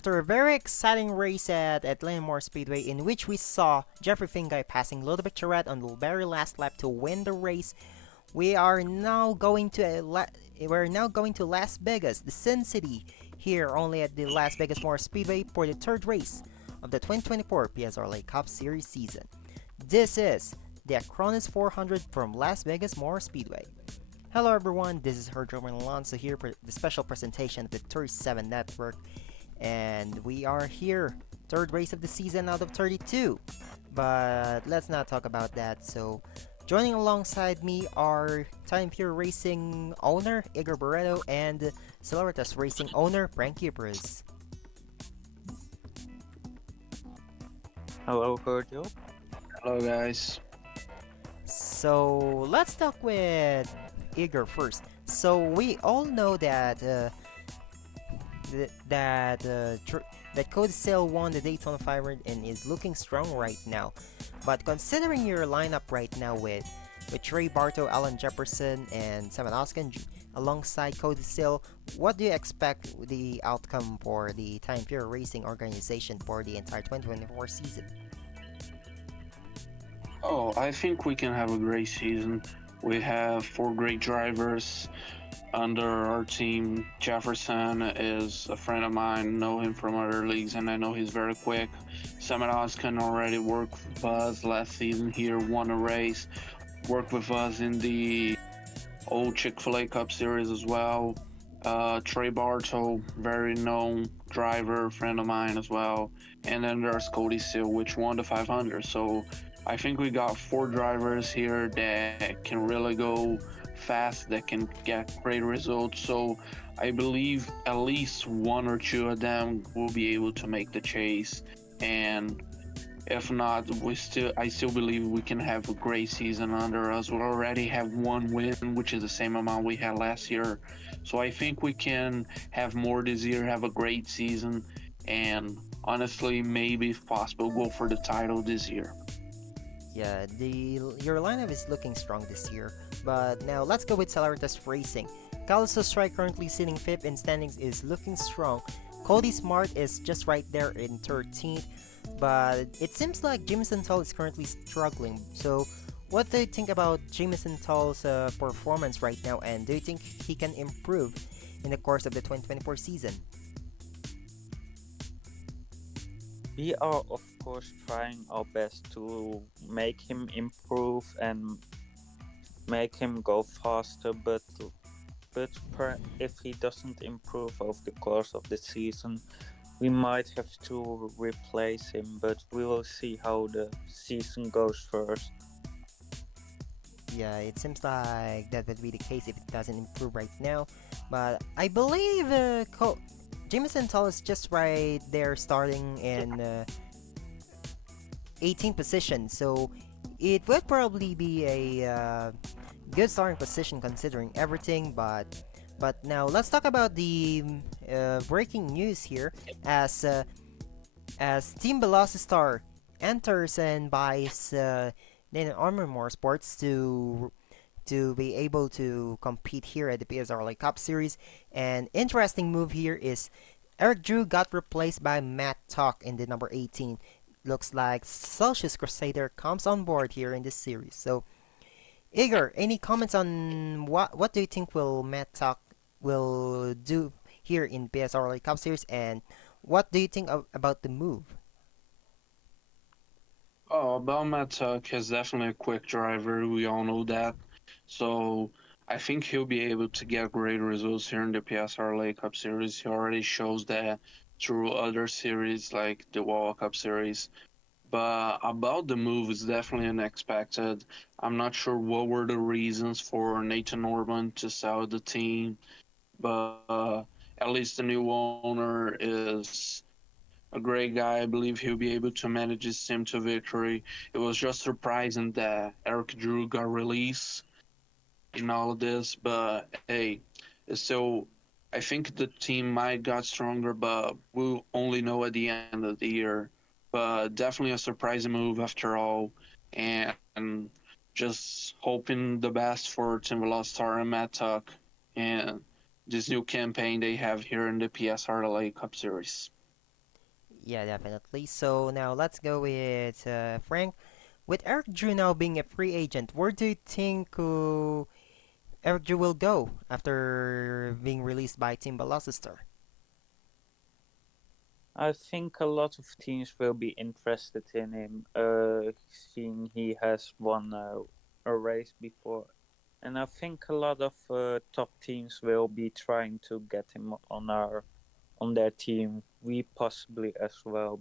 After a very exciting race at Atlanta Speedway in which we saw Jeffrey Finguy passing Ludovic Tourette on the very last lap to win the race, we are now going to Las Vegas, the Sin City, here only at the Las Vegas Motor Speedway for the third race of the 2024 PSRLA Cup Series season. This is the Acronis 400 from Las Vegas Motor Speedway. Hello everyone, this is Hierjel Alonso here for the special presentation of the 37 Network, and we are here, third race of the season out of 32. But let's not talk about that. So, joining alongside me are Time Pure Racing owner Igor Barreto and Celeritas Racing owner Frankie Perez. Hello, Hierjel. Hello, guys. So let's talk with Igor first. So we all know that that Cody Sale won the Daytona 500 and is looking strong right now. But considering your lineup right now with Trey Bartow, Alan Jefferson, and Simon Oskin alongside Cody Sale, what do you expect the outcome for the Time Pure Racing organization for the entire 2024 season? Oh, I think we can have a great season. We have four great drivers under our team. Jefferson is a friend of mine, know him from other leagues, and I know he's very quick. Simon Oskin already worked with us last season here, won a race, worked with us in the old Chick-fil-A Cup Series as well. Trey Bartow, very known driver, friend of mine as well. And then there's Cody Seal, which won the 500. So I think we got four drivers here that can really go fast, that can get great results. So I believe at least one or two of them will be able to make the chase. And if not, I still believe we can have a great season under us. We already have one win, which is the same amount we had last year. So I think we can have more this year, have a great season, and honestly, maybe if possible, go for the title this year. Yeah, your lineup is looking strong this year. But now let's go with Celeritas Racing. Callisto Strike currently sitting 5th in standings is looking strong. Cody Smart is just right there in 13th. But it seems like Jameson Tull is currently struggling. So what do you think about Jameson Tull's performance right now, and do you think he can improve in the course of the 2024 season? We are, of course, trying our best to make him improve and make him go faster, but if he doesn't improve over the course of the season, we might have to replace him, but we will see how the season goes first. Yeah, it seems like that would be the case if it doesn't improve right now. But I believe Jameson Tull is just right there starting in 18th position. So it would probably be a good starting position considering everything. But now let's talk about the breaking news here as Team Velocitar enters and buys Nathan Armour Motorsports to be able to compete here at the PSRLA Cup Series. An interesting move here is Eric Drew got replaced by Matt Tuck in the number 18. Looks like Celsius Crusader comes on board here in this series. So, Igor, any comments on what do you think will Matt Tuck will do here in PSRLA Cup Series, and what do you think about the move? Oh, Belmatuk is definitely a quick driver. We all know that. So I think he'll be able to get great results here in the PSRLA Cup Series. He already shows that through other series like the World Cup Series. But about the move, it's definitely unexpected. I'm not sure what were the reasons for Nathan Norman to sell the team, but at least the new owner is a great guy. I believe he'll be able to manage his team to victory. It was just surprising that Eric Drew got released in all of this, but hey, it's still. I think the team might got stronger, but we'll only know at the end of the year. But definitely a surprising move after all, and just hoping the best for Tim Velostar and Matt Tuck and this new campaign they have here in the PSRLA Cup Series. Yeah, definitely. So now let's go with Frank. With Eric Drew now being a free agent, where do you think Eric Drew will go after being released by Team Velocity? I think a lot of teams will be interested in him, seeing he has won a race before, and I think a lot of top teams will be trying to get him on their team. We possibly as well,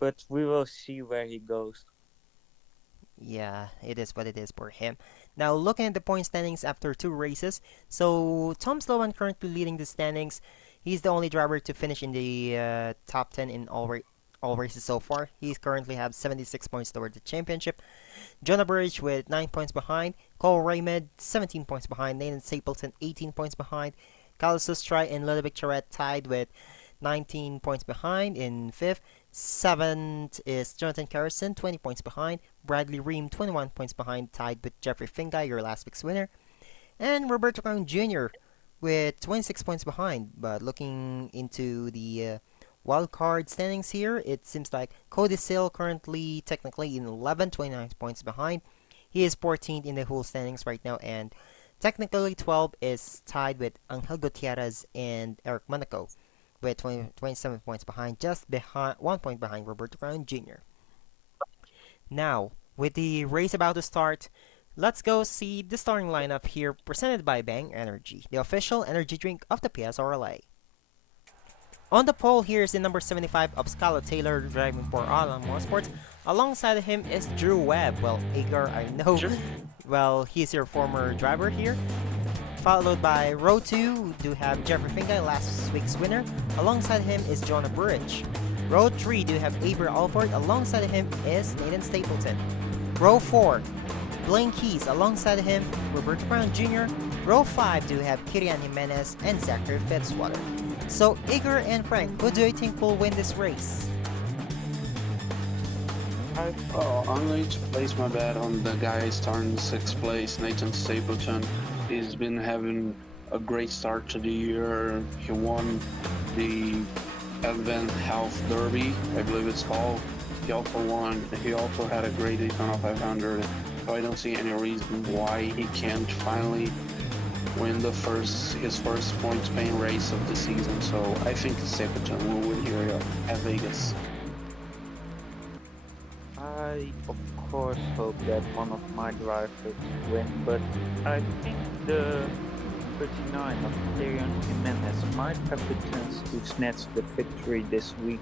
but we will see where he goes. Yeah, it is what it is for him. Now, looking at the point standings after two races, so Tom Sloan currently leading the standings. He's the only driver to finish in the top 10 in all races so far. He currently has 76 points toward the championship. Jonah Burridge with 9 points behind. Cole Raymond 17 points behind. Nathan Stapleton 18 points behind. Carlos Sustry and Ludovic Charette tied with 19 points behind in fifth. Seventh is Jonathan Carrison, 20 points behind. Bradley Ream, 21 points behind, tied with Jeffrey Finguy, your last week's winner. And Roberto Crown Jr. with 26 points behind. But looking into the wild card standings here, it seems like Cody Sill currently technically in 11, 29 points behind. He is 14th in the whole standings right now, and technically 12 is tied with Angel Gutierrez and Eric Monaco with 27 points behind, just behind 1 point behind Roberto Crown Jr. Now, with the race about to start, let's go see the starting lineup here presented by Bang Energy, the official energy drink of the PSRLA. On the pole here is the number 75 of Scala Taylor driving for Alan Motorsports. Alongside him is Drew Webb. Well, Igor, I know. Well, he's your former driver here. Followed by row 2, do have Jeffrey Finguy, last week's winner. Alongside him is Jonah Burridge. Row 3, do have Aber Alford. Alongside him is Nathan Stapleton. Row 4, Blaine Keys. Alongside him, Robert Brown Jr. Row 5, do have Kirian Jimenez and Zachary Fitzwater. So, Igor and Frank, who do you think will win this race? I'm going to place my bet on the guy starting in 6th place, Nathan Stapleton. He's been having a great start to the year. He won the Advent Health Derby, I believe it's called. He also had a great Daytona 500, so I don't see any reason why he can't finally win his first points-paying race of the season. So I think Stapleton will win here at Vegas. I of course hope that one of my drivers win, but I think the 39 of Kirian Jimenez might have the chance to snatch the victory this week.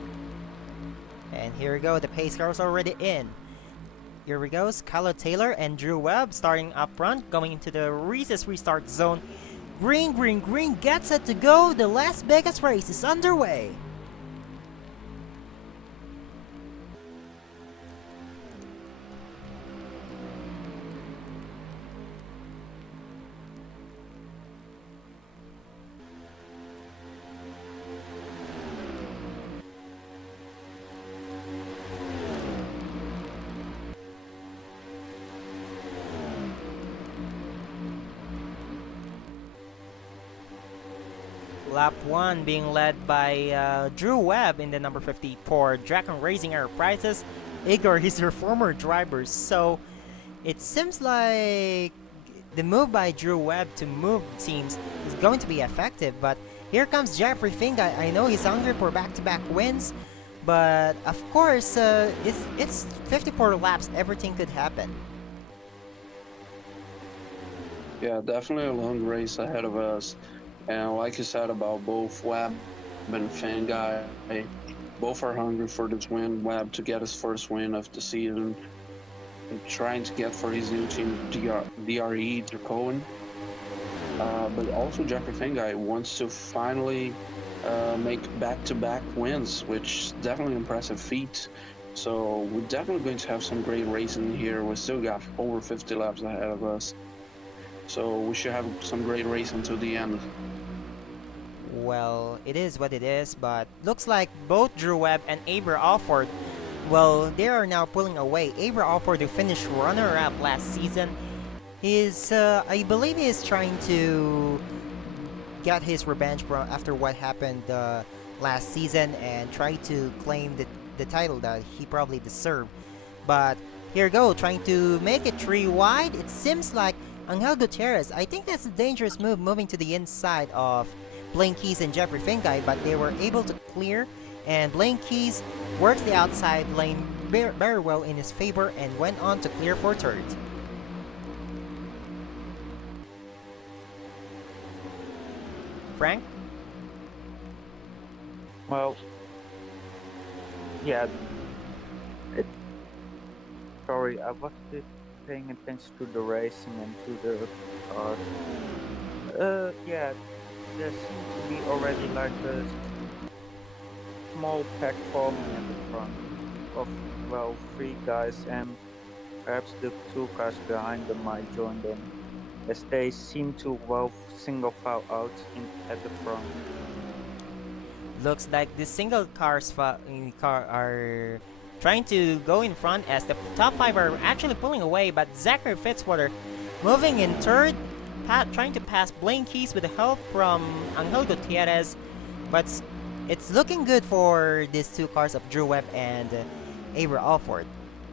And here we go, the pace car's already in. Here we go, Scala Taylor and Drew Webb starting up front, going into the Reese's restart zone. Green, green, green, get set to go. The Las Vegas race is underway. Lap 1 being led by Drew Webb in the number 54 Dragon Racing Enterprises. Igor, he's your former driver, so it seems like the move by Drew Webb to move teams is going to be effective, but here comes Jeffrey Finguy. I know he's hungry for back-to-back wins, but of course, it's 54 laps, everything could happen. Yeah, definitely a long race ahead of us. And like you said about both Webb and Finguy, both are hungry for this win. Webb to get his first win of the season, and trying to get for his new team, DRE, Dracoan. But also Jeffrey Finguy wants to finally make back-to-back wins, which is definitely an impressive feat. So we're definitely going to have some great racing here. We still got over 50 laps ahead of us. So we should have some great racing to the end. Well, it is what it is, but looks like both Drew Webb and Aber Alford, well, they are now pulling away. Aber Alford, who finished runner-up last season, I believe he is trying to get his revenge after what happened last season and try to claim the title that he probably deserved. But here go, trying to make it 3 wide. It seems like Angel Gutierrez, I think that's a dangerous move moving to the inside of Blaine Keys and Jeffrey Finguy, but they were able to clear, and Blaine Keys works the outside lane very well in his favor and went on to clear for third. Frank? Well, yeah. It, sorry, I was just paying attention to the racing and to the cars. Yeah, there seems to be already like a small pack forming at the front of, well, 3 guys, and perhaps the 2 cars behind them might join them, as they seem to, well, single file out at the front. Looks like the single cars are trying to go in front as the top 5 are actually pulling away, but Zachary Fitzwater moving in third, trying to pass Blaine Keys with the help from Angel Gutierrez, but it's looking good for these 2 cars of Drew Webb and Avery Alford.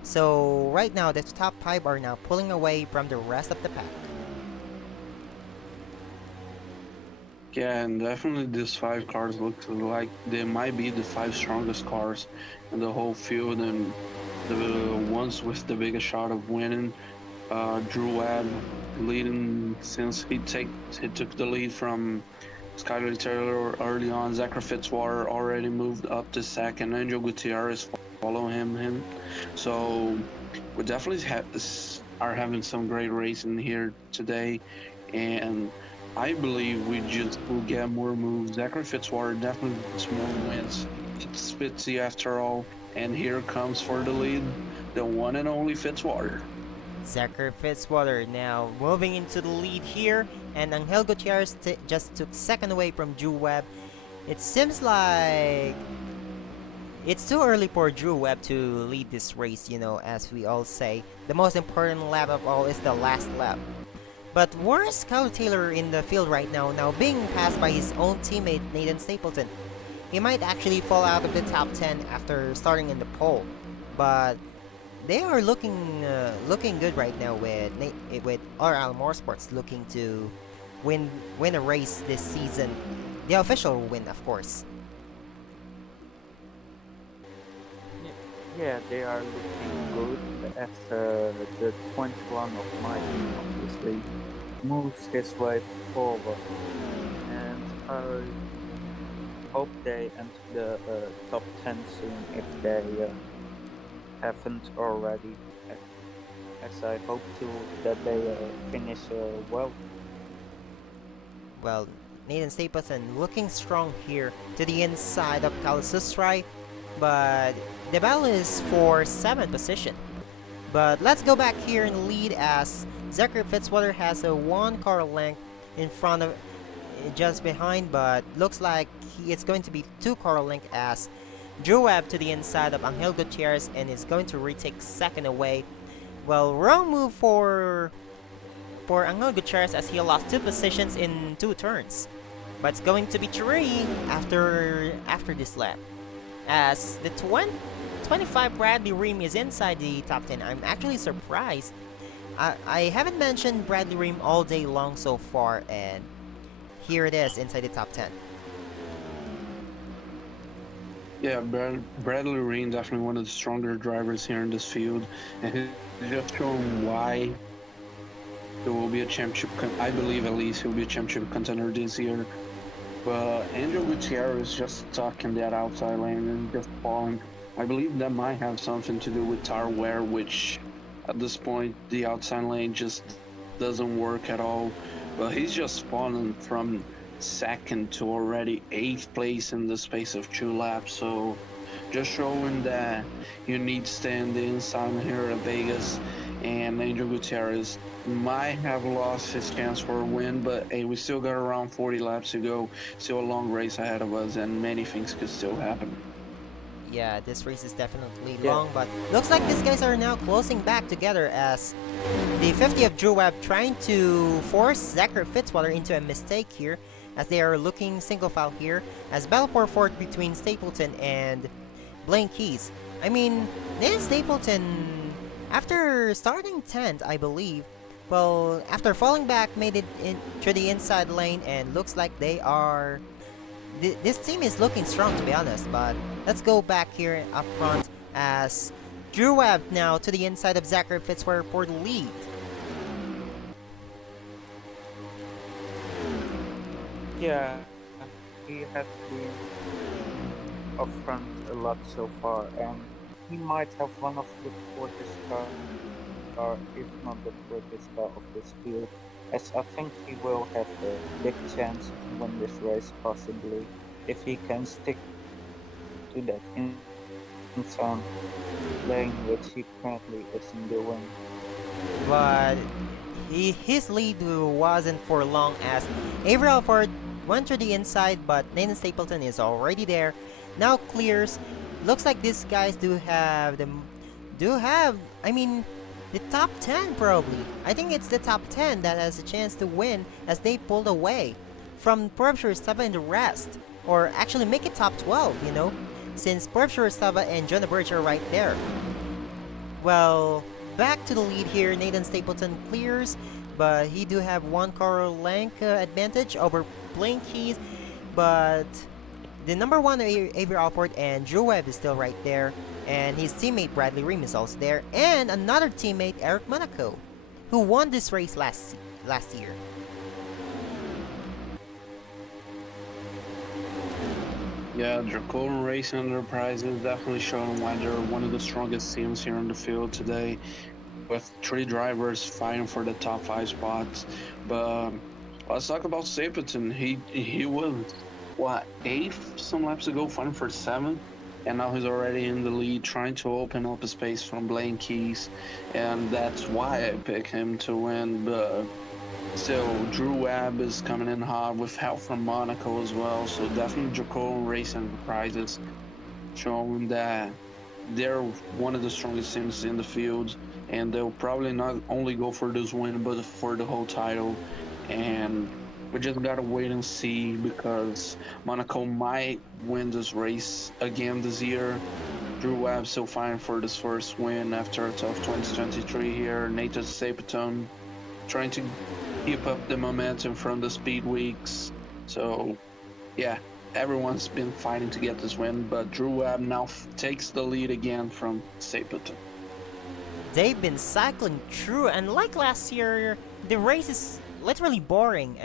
So right now the top 5 are now pulling away from the rest of the pack. Yeah, and definitely these 5 cars look like they might be the 5 strongest cars in the whole field, and the ones with the biggest shot of winning. Drew Webb leading since he took the lead from Skyler Taylor early on. Zachary Fitzwater already moved up to second. Angel Gutierrez follow him. So we definitely are having some great racing here today, and I believe we just will get more moves. Zachary Fitzwater definitely gets more wins. It's Fitzy after all, and here comes for the lead, the one and only Fitzwater. Zachary Fitzwater now moving into the lead here, and Angel Gutierrez just took second away from Drew Webb. It seems like it's too early for Drew Webb to lead this race, as we all say. The most important lap of all is the last lap. But where is Skyler Taylor in the field right now being passed by his own teammate Nathan Stapleton? He might actually fall out of the top 10 after starting in the pole, but they are looking good right now with RL Motorsports looking to win a race this season, the official win, of course. Yeah, they are looking good as the 21 of my team obviously moves his way forward, and I hope they enter the top 10 soon if they haven't already, as I hope to that they finish well. Well, Nathan Stapleton looking strong here to the inside of Kalasustrai, but the battle is for 7th position. But let's go back here and lead as Zachary Fitzwater has a 1 car length in front of, just behind, but looks like it's going to be 2 car length as Drew Webb to the inside of Angel Gutierrez and is going to retake second away. Well, wrong move for Angel Gutierrez as he lost 2 positions in 2 turns. But it's going to be 3 after this lap. As the 25 Bradley Ream is inside the top 10. I'm actually surprised. I haven't mentioned Bradley Ream all day long so far, and here it is inside the top 10. Yeah, Bradley Ream definitely one of the stronger drivers here in this field, and he's just showing why there will be a championship. I believe at least he'll be a championship contender this year. But Angel Gutierrez is just stuck in that outside lane and just falling. I believe that might have something to do with tire wear, which at this point the outside lane just doesn't work at all. But he's just fallen from second to already 8th place in the space of 2 laps. So just showing that you need to stay in the inside here at Vegas. And Angel Gutierrez might have lost his chance for a win, but hey, we still got around 40 laps to go. Still a long race ahead of us, and many things could still happen. Yeah, this race is definitely long, but looks like these guys are now closing back together as the 50 of Drew Webb trying to force Zachary Fitzwater into a mistake here. as they are looking single file here as battle for fourth between Stapleton and Blaine Keys. I mean, Nathan Stapleton, after starting 10th, I believe, well, after falling back, made it in to the inside lane, and looks like they are. This team is looking strong, to be honest. But let's go back here up front as Drew Webb now to the inside of Zachary Fitzwater for the lead. Yeah, he has been up front a lot so far, and he might have one of the quickest car, if not the quickest car of this field, as I think he will have a big chance to win this race possibly if he can stick to that inside lane, which he currently isn't doing. But his lead wasn't for long as Avery Alford went to the inside, but Nathan Stapleton is already there. Now clears. Looks like these guys I mean, the top 10 probably. I think it's the top 10 that has a chance to win as they pulled away from Purbsher, Stava and the rest. Or actually make it top 12, you know, since Purbsher, Stava and Jonah Birch are right there. Well, back to the lead here. Nathan Stapleton clears, but he do have one car length advantage over Blaine Keys. But the number one Avery Alford and Drew Webb is still right there, and his teammate Bradley Ream is also there, and another teammate Eric Monaco, who won this race last year. Yeah, Dracolan Racing Enterprises definitely showing why they're one of the strongest teams here on the field today, with 3 drivers fighting for the top 5 spots. But let's talk about Stapleton. He was what 8th some laps ago, fighting for 7th, and now he's already in the lead, trying to open up a space from Blaine Keys, and that's why I picked him to win. But still, Drew Webb is coming in hot with help from Monaco as well. So definitely Dracolan Racing Enterprises showing that they're one of the strongest teams in the field, and they'll probably not only go for this win but for the whole title. And we just gotta wait and see, because Monaco might win this race again this year. Drew Webb still fighting for this first win after a tough 2023 here. Nathan Stapleton trying to keep up the momentum from the speed weeks. So yeah, everyone's been fighting to get this win, but Drew Webb now takes the lead again from Stapleton. They've been cycling through, and like last year, the race is literally boring.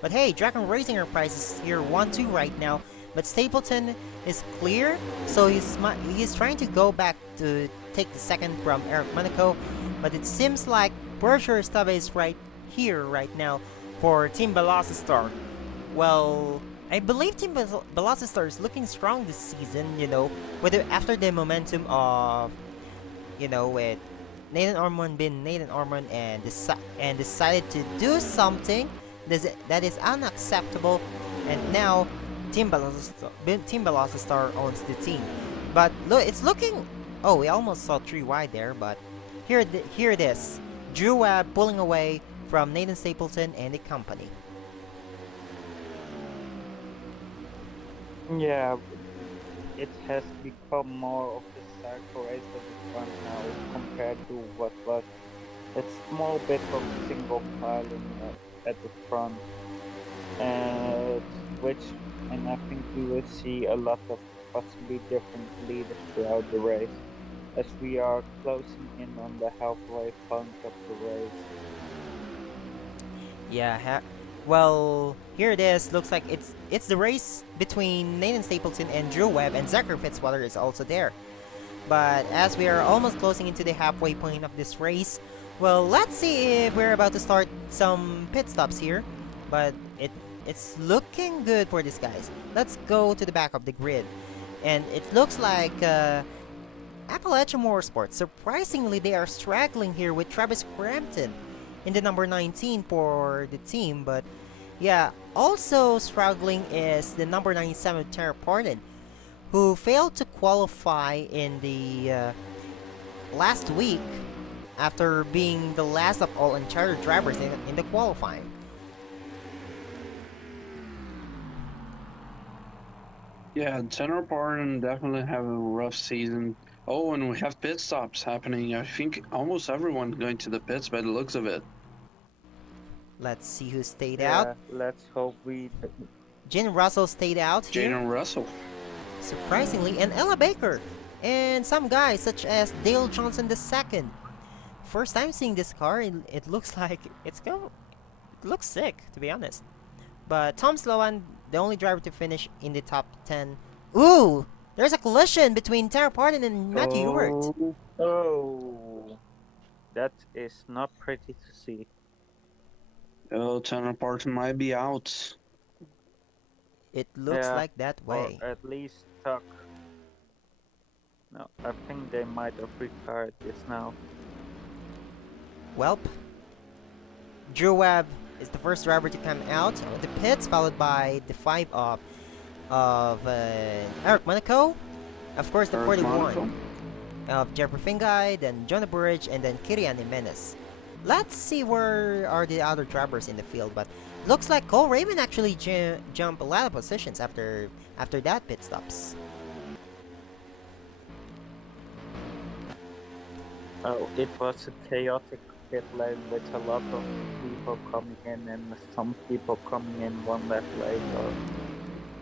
But hey, Dragon Racing Enterprises here 1-2 right now. But Stapleton is clear, so he's trying to go back to take the second from Eric Monaco. But it seems like Berger Stave is right here right now for Team Velocitar. Well, I believe Team Velocitar is looking strong this season, you know, after the momentum of, you know, with Nathan Ormond being Nathan Ormond and decided to do something that is unacceptable, and now Team Velocitar owns the team. But look, it's looking. Oh, we almost saw 3 wide there, but here it is. Drew Webb pulling away from Nathan Stapleton and the company. Yeah, it has become more of a cycle race at the front now compared to what was a small bit of single filing at the front, and I think we will see a lot of possibly different leaders throughout the race as we are closing in on the halfway point of the race. Yeah, well, here it is. Looks like it's the race between Nathan Stapleton and Drew Webb, and Zachary Fitzwater is also there. But as we are almost closing into the halfway point of this race, well, let's see if we're about to start some pit stops here. But it's looking good for these guys. Let's go to the back of the grid, and it looks like Appalachian Motorsports. Surprisingly, they are struggling here with Travis Crampton in the number 19 for the team. But yeah, also struggling is the number 97 Tara Parton, who failed to qualify in the last week after being the last of all Ontario drivers in the qualifying. Yeah, Tanner Pardon definitely have a rough season. Oh, and we have pit stops happening. I think almost everyone going to the pits by the looks of it. Let's see who stayed out. Yeah, let's hope we. Jin Russell stayed out here, Jaden Russell. surprisingly, and Ella Baker. And some guys such as Dale Johnson II. First time seeing this car, it looks like it looks sick, to be honest. But Tom Sloan, the only driver to finish in the top 10. Ooh! There's a collision between Tara Pardon and Matthew Hubert. Oh, oh, that is not pretty to see. Oh, Tanner Pardon might be out. It looks Yeah, like that or way. at least Tuck. No, I think they might have retired this now. Welp, Drew Webb is the first driver to come out of the pits, followed by the 5 of Eric Monaco. Of course, the Eric 41 Monaco. of Jeffrey Finguy, then Jonah Burridge, and then Kirian Jimenez. Let's see where are the other drivers in the field, but looks like Cole Raymond actually jumped a lot of positions after that pit stops. Oh, it was a chaotic pit lane with a lot of people coming in and some people coming in one lap later.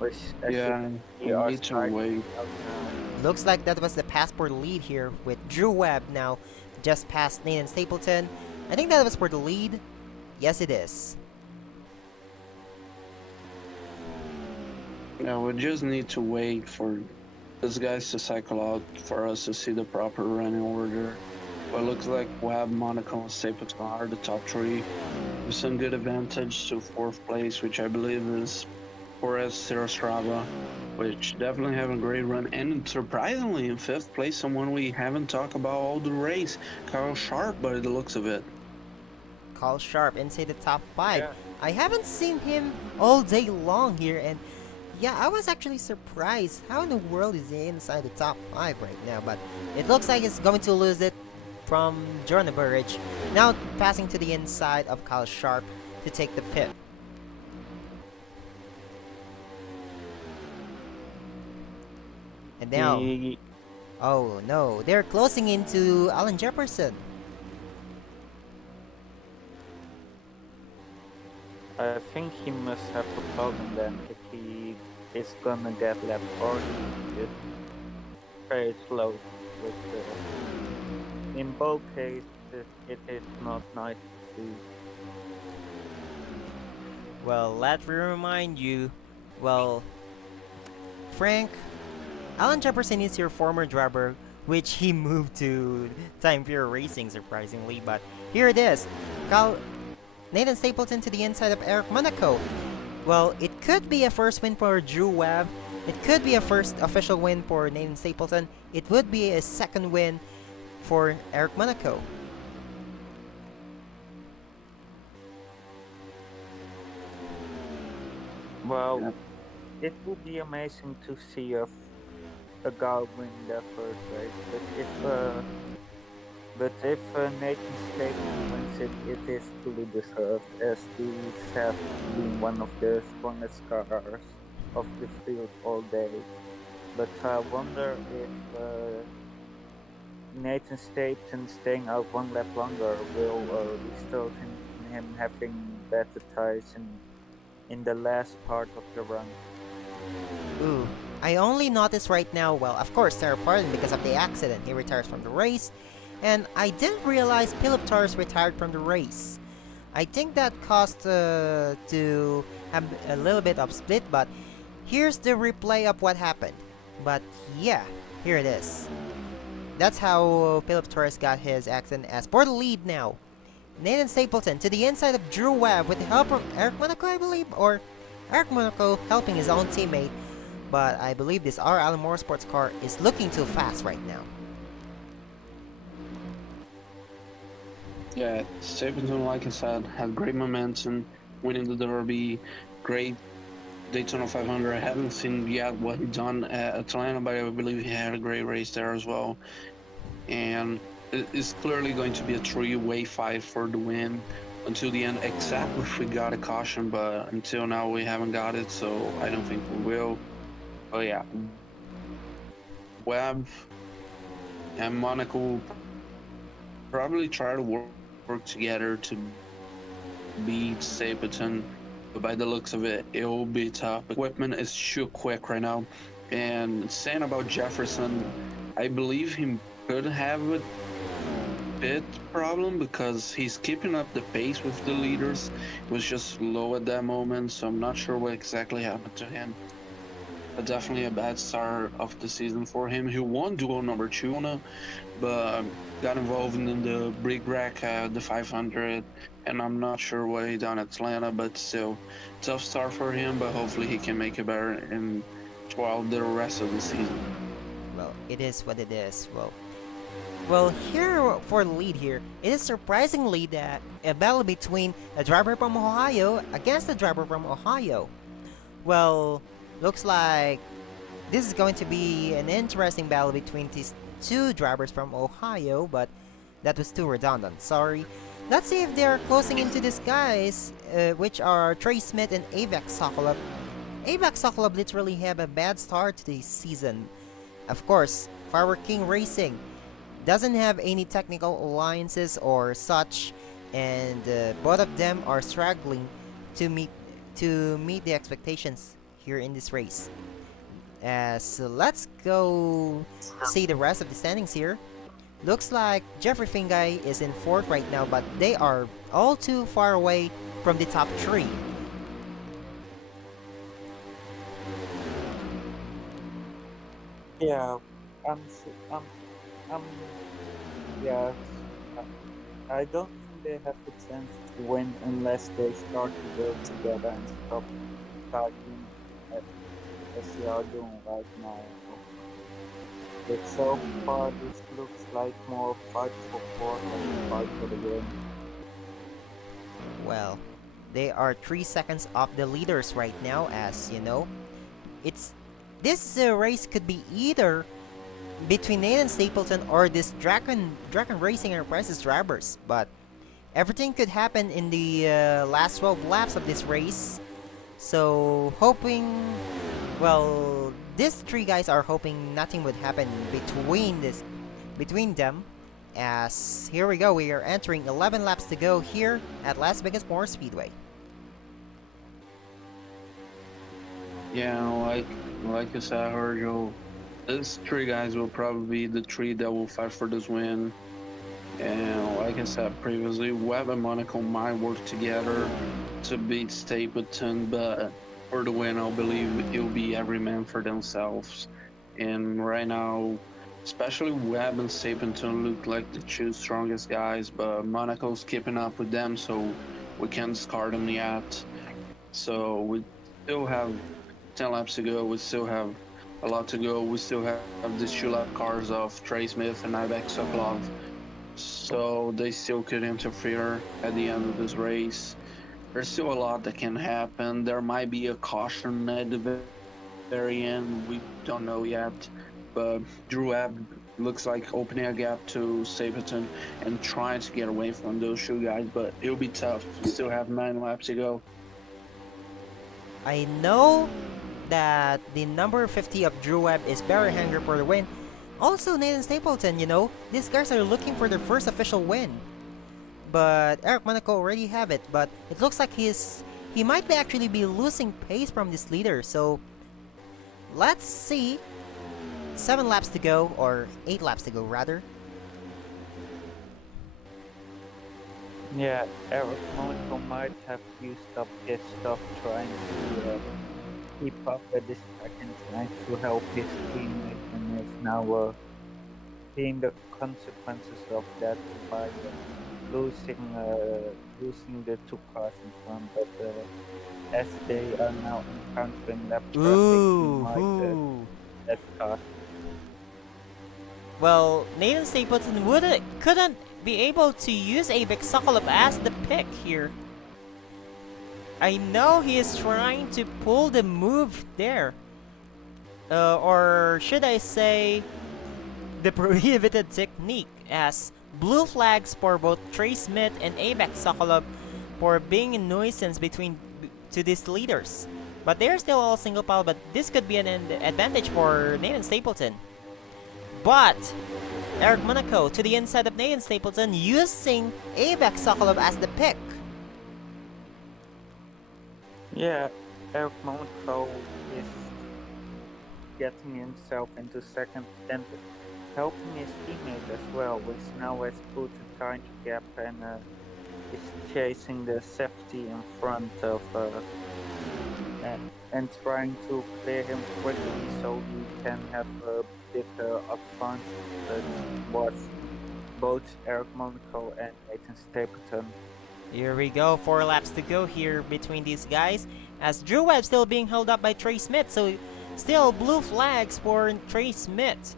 Which, as you Yeah, can see, we are need to starting wait. out now. Looks like that was the passport lead here with Drew Webb now just past Nathan Stapleton. I think that was for the lead. Yes, it is. Yeah, we just need to wait for these guys to cycle out for us to see the proper running order. But it looks like Webb, Monaco, and Stapleton are the top three with some good advantage to fourth place, which I believe is Torres Sirastrava, which definitely having a great run. And surprisingly, in fifth place, someone we haven't talked about all the race, Kyle Sharp, by the looks of it. Call Sharp inside the top 5. Yeah, I haven't seen him all day long here, and yeah, I was actually surprised. How in the world is he inside the top 5 right now? But it looks like he's going to lose it from Jordan Burridge. Now passing to the inside of Kyle Sharp to take the pit. And now, he, oh no, they're closing into Alan Jefferson. I think he must have a problem then if he is gonna get left or he is very slow with in both cases it is not nice to see. Well, let me remind you, well, Frank, Alan Jefferson is your former driver, which he moved to Time Fury Racing, surprisingly. But here it is. Nathan Stapleton to the inside of Eric Monaco. Well, it could be a first win for Drew Webb. It could be a first official win for Nathan Stapleton. It would be a second win for Eric Monaco. Well, Yeah. it would be amazing to see a guy win their first race, but if Nathan Stapleton wins it, it is truly deserved, as these have been one of the strongest cars of the field all day. But I wonder if Nathan Stapleton staying out one lap longer will result in him having better tires in the last part of the run. Ooh, I only noticed right now, well, of course, Sarah Parton, because of the accident, he retires from the race. And I didn't realize Philip Torres retired from the race. I think that caused to have a little bit of split, but here's the replay of what happened. But yeah, here it is. That's how Philip Torres got his accident as for the lead now. Nathan Stapleton to the inside of Drew Webb with the help from Eric Monaco, I believe, or Eric Monaco helping his own teammate. But I believe this R. Allen Motorsports car is looking too fast right now. Yeah, Stapleton, like I said, had great momentum, winning the Derby, great Daytona 500. I haven't seen yet what he done at Atlanta, but I believe he had a great race there as well. And it's clearly going to be a three-way fight for the win until the end, except if we got a caution. But until now, we haven't got it, so I don't think we will. Oh yeah, Webb and Monaco will probably try to work together to beat Stapleton. But by the looks of it, it will be tough because the equipment is too quick right now. And saying about Jefferson, I believe he could have a bit problem because he's keeping up the pace with the leaders. He was just slow at that moment, so I'm not sure what exactly happened to him. But definitely a bad start of the season for him. He won duel number two, but got involved in the brick rack at the 500, and I'm not sure what he done at Atlanta, but still tough start for him. But hopefully he can make it better in throughout the rest of the season. Well, it is what it is. Well, here for the lead here, it is surprisingly that a battle between a driver from Ohio against a driver from Ohio. Well, looks like this is going to be an interesting battle between these two drivers from Ohio, but that was too redundant, sorry. Let's see if they're closing into these guys, which are Trey Smith and Avac Sokolov. Avac Sokolov literally have a bad start to this season. Of course, Firework King Racing doesn't have any technical alliances or such, and both of them are struggling to meet the expectations here in this race. So let's go see the rest of the standings here. Looks like Jeffrey Finguy is in fourth right now, but they are all too far away from the top three. Yeah, I'm, I'm, yeah. I don't think they have a chance to win unless they start to build together and stop fighting as they are doing right now. But so far, this looks like more fight for fourth than fight for the win. Well, they are 3 seconds off the leaders right now, as you know. It's this race could be either between Nathan Stapleton or this Dragon Racing Enterprises drivers, but everything could happen in the last 12 laps of this race. So hoping, well, these three guys are hoping nothing would happen between them. As here we go, we are entering 11 laps to go here at Las Vegas Motor Speedway. Yeah, like you said, Hierjel, these three guys will probably be the three that will fight for this win. And like I said previously, Webb and Monaco might work together to beat Stapleton, but for the win, I believe it'll be every man for themselves. And right now, especially Webb and Stapleton look like the two strongest guys, but Monaco's keeping up with them, so we can't discard them yet. So we still have 10 laps to go. We still have a lot to go. We still have these 2 lap cars of Trey Smith and Ibex Sokolov. So they still could interfere at the end of this race. There's still a lot that can happen. There might be a caution at the very end. We don't know yet. But Drew Ebb looks like opening a gap to Stapleton and trying to get away from those two guys, but it'll be tough. We still have 9 laps to go. I know that the number 50 of Drew Webb is very hungry for the win. Also, Nathan Stapleton, these guys are looking for their first official win. But Eric Monaco already have it, but it looks like he might be actually be losing pace from this leader, so let's see. 7 laps to go, or 8 laps to go rather. Yeah, Eric Monaco might have used up his stuff trying to keep up with this track and trying to help his teammate, and is now seeing the consequences of that by losing the 2 cars in front. But as they are now encountering lap traffic, he might that car. Well, Nathan Stapleton couldn't be able to use Avex Sokolov as the pick here. I know he is trying to pull the move there. Or should I say, the prohibited technique, as blue flags for both Trey Smith and Avex Sokolov for being a nuisance to these leaders. But they're still all single pile, but this could be an advantage for Nathan Stapleton. But Eric Monaco to the inside of Nathan Stapleton using Avex Sokolov as the pick. Yeah, Eric Monaco is getting himself into second and helping his teammate as well, which now has put a tiny gap and is chasing the safety in front of and trying to clear him quickly so he can have a bigger advantage towards both Eric Monaco and Nathan Stapleton. Here we go, 4 laps to go here between these guys, as Drew Webb still being held up by Trey Smith, so still blue flags for Trey Smith.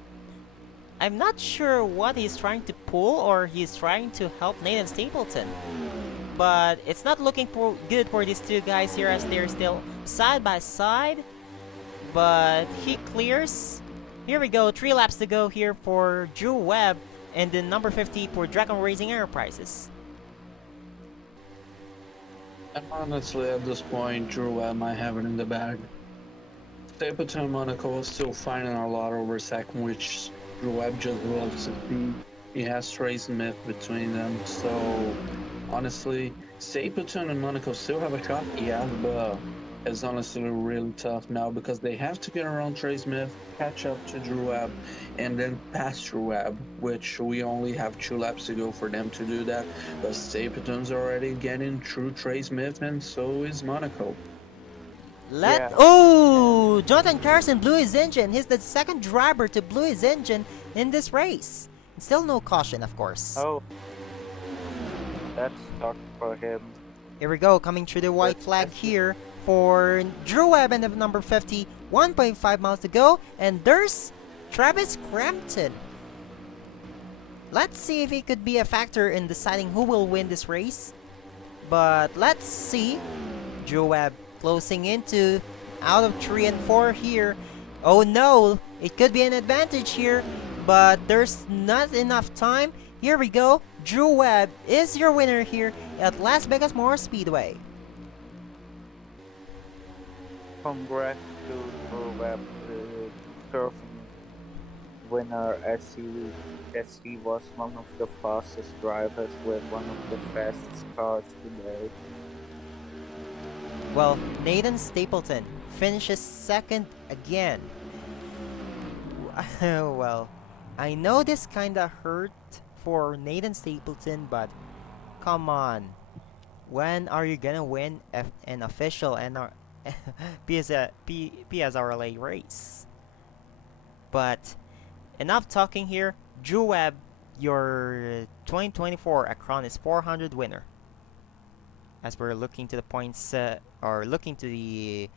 I'm not sure what he's trying to pull or he's trying to help Nathan Stapleton. But it's not looking good for these two guys here as they're still side by side. But he clears. Here we go, 3 laps to go here for Drew Webb and then number 50 for Dragon Racing Enterprises. And honestly, at this point, Drew Webb might have it in the bag. Stapleton and Monaco is still finding a lot over second, which Drew Webb just loves to see. He has Trey Smith between them, so honestly, Stapleton and Monaco still have a shot, yeah, but it's honestly really tough now because they have to get around Trey Smith, catch up to Drew Webb, and then pass Drew Webb, which we only have 2 laps to go for them to do that. But Stapleton's already getting through Trey Smith, and so is Monaco. Oh! Jonathan Carson blew his engine. He's the second driver to blow his engine in this race. Still no caution, of course. Oh, that sucked for him. Here we go, coming through the white flag here for Drew Webb and the number 50. 1.5 miles to go, and there's Travis Crampton. Let's see if he could be a factor in deciding who will win this race. But let's see. Drew Webb closing into out of 3 and 4 here. Oh no, it could be an advantage here, but there's not enough time. Here we go. Drew Webb is your winner here at Las Vegas Motor Speedway. Congrats to Drew Webb, the surfing winner, as he was one of the fastest drivers with one of the fastest cars today. Well, Nathan Stapleton finishes second again. Well, I know this kinda hurt for Nathan Stapleton, but come on. When are you gonna win an official PSRLA race? But enough talking here. Drew Webb, your 2024 Acronis 400 winner. As we're looking to the points, or looking to the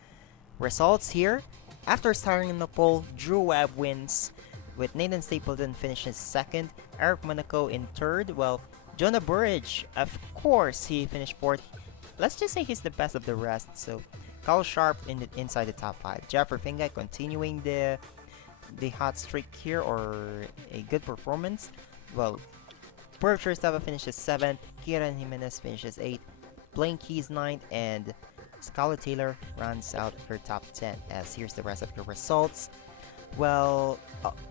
results here. After starting in the pole, Drew Webb wins, with Nathan Stapleton finishing second, Eric Monaco in third. Well, Jonah Burridge, of course, he finished fourth. Let's just say he's the best of the rest. So, Carl Sharp inside the top 5. Jeffrey Finguy continuing the hot streak here, or a good performance. Well, Puerto Rico finishes 7th, Kieran Jimenez finishes 8th, Blaine Keys 9th, and Scarlett Taylor rounds out her top 10. As here's the rest of the results. Well,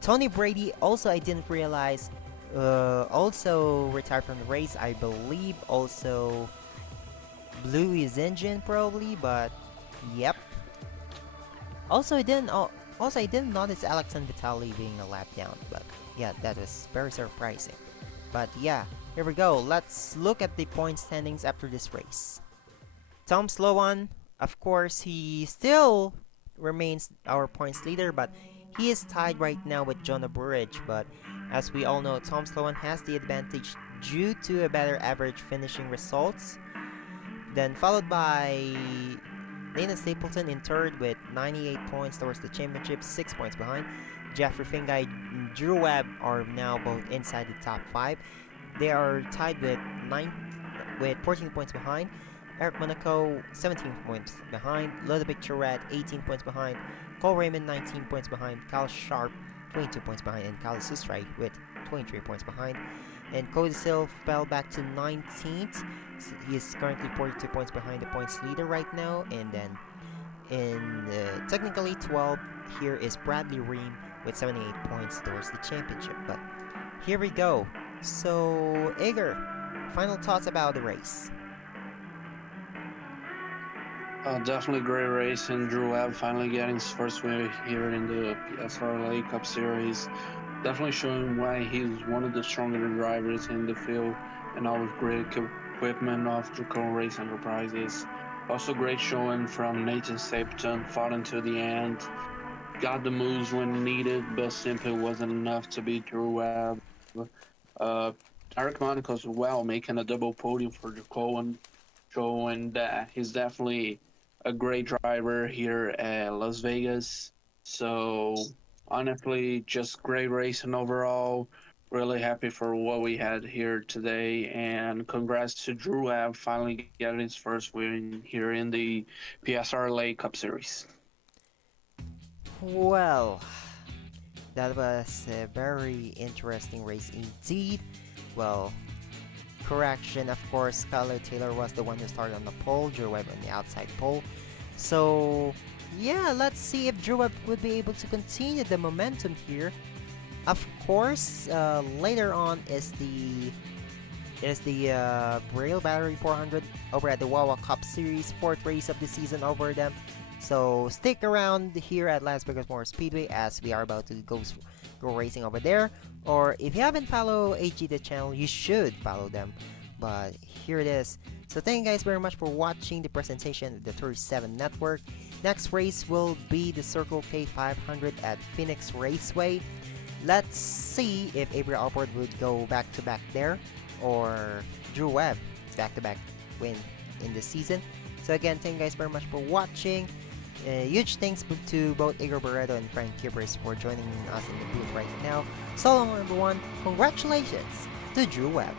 Tony Brady also, I didn't realize, also retired from the race. I believe also blew his engine probably, but yep. Also, I didn't notice Alexander Vitali being a lap down, but yeah, that was very surprising. But yeah, here we go. Let's look at the point standings after this race. Tom Sloan, of course, he still remains our points leader, but he is tied right now with Jonah Burridge. But as we all know, Tom Sloan has the advantage due to a better average finishing results. Then followed by Nathan Stapleton in third with 98 points towards the championship, 6 points behind. Jeffrey Finguy and Drew Webb are now both inside the top 5. They are tied with 14 points behind. Eric Monaco, 17 points behind. Ludovic Tourette, 18 points behind. Cole Raymond, 19 points behind. Kyle Sharp, 22 points behind. And Kyle Susray with 23 points behind. And Cody Silv fell back to 19th. So he is currently 42 points behind the points leader right now. And then in technically 12. Here is Bradley Ream with 78 points towards the championship. But here we go. So, Igor, final thoughts about the race. Definitely great race, and Drew Webb finally getting his first win here in the PSRLA Cup Series. Definitely showing why he's one of the stronger drivers in the field, and all with great equipment of Draco Race Enterprises. Also, great showing from Nathan Stapleton, fought until the end, got the moves when needed, but simply wasn't enough to beat Drew Webb. Uh, Derek Monaco's well, making a double podium for Draco, showing that he's definitely a great driver here at Las Vegas. So honestly, just great racing overall. Really happy for what we had here today, and congrats to Drew Ab finally getting his first win here in the PSRLA Cup Series. Well, that was a very interesting race indeed. Well, correction, of course, Skylar Taylor was the one who started on the pole, Drew Webb on the outside pole. So, yeah, let's see if Drew Webb would be able to continue the momentum here. Of course, later on is the Braille Battery 400 over at the Wawa Cup Series, fourth race of the season over them. So stick around here at Las Vegas Motor Speedway as we are about to go racing over there. Or if you haven't followed AG the channel, you should follow them. But here it is. So thank you guys very much for watching the presentation of the 37 Network. Next race will be the Circle K 500 at Phoenix Raceway. Let's see if Avery Alport would go back-to-back there, or Drew Webb back-to-back win in the season. So again, thank you guys very much for watching. Huge thanks to both Igor Barreto and Frank Kibbers for joining us in the booth right now. So long everyone, congratulations to Drew Webb.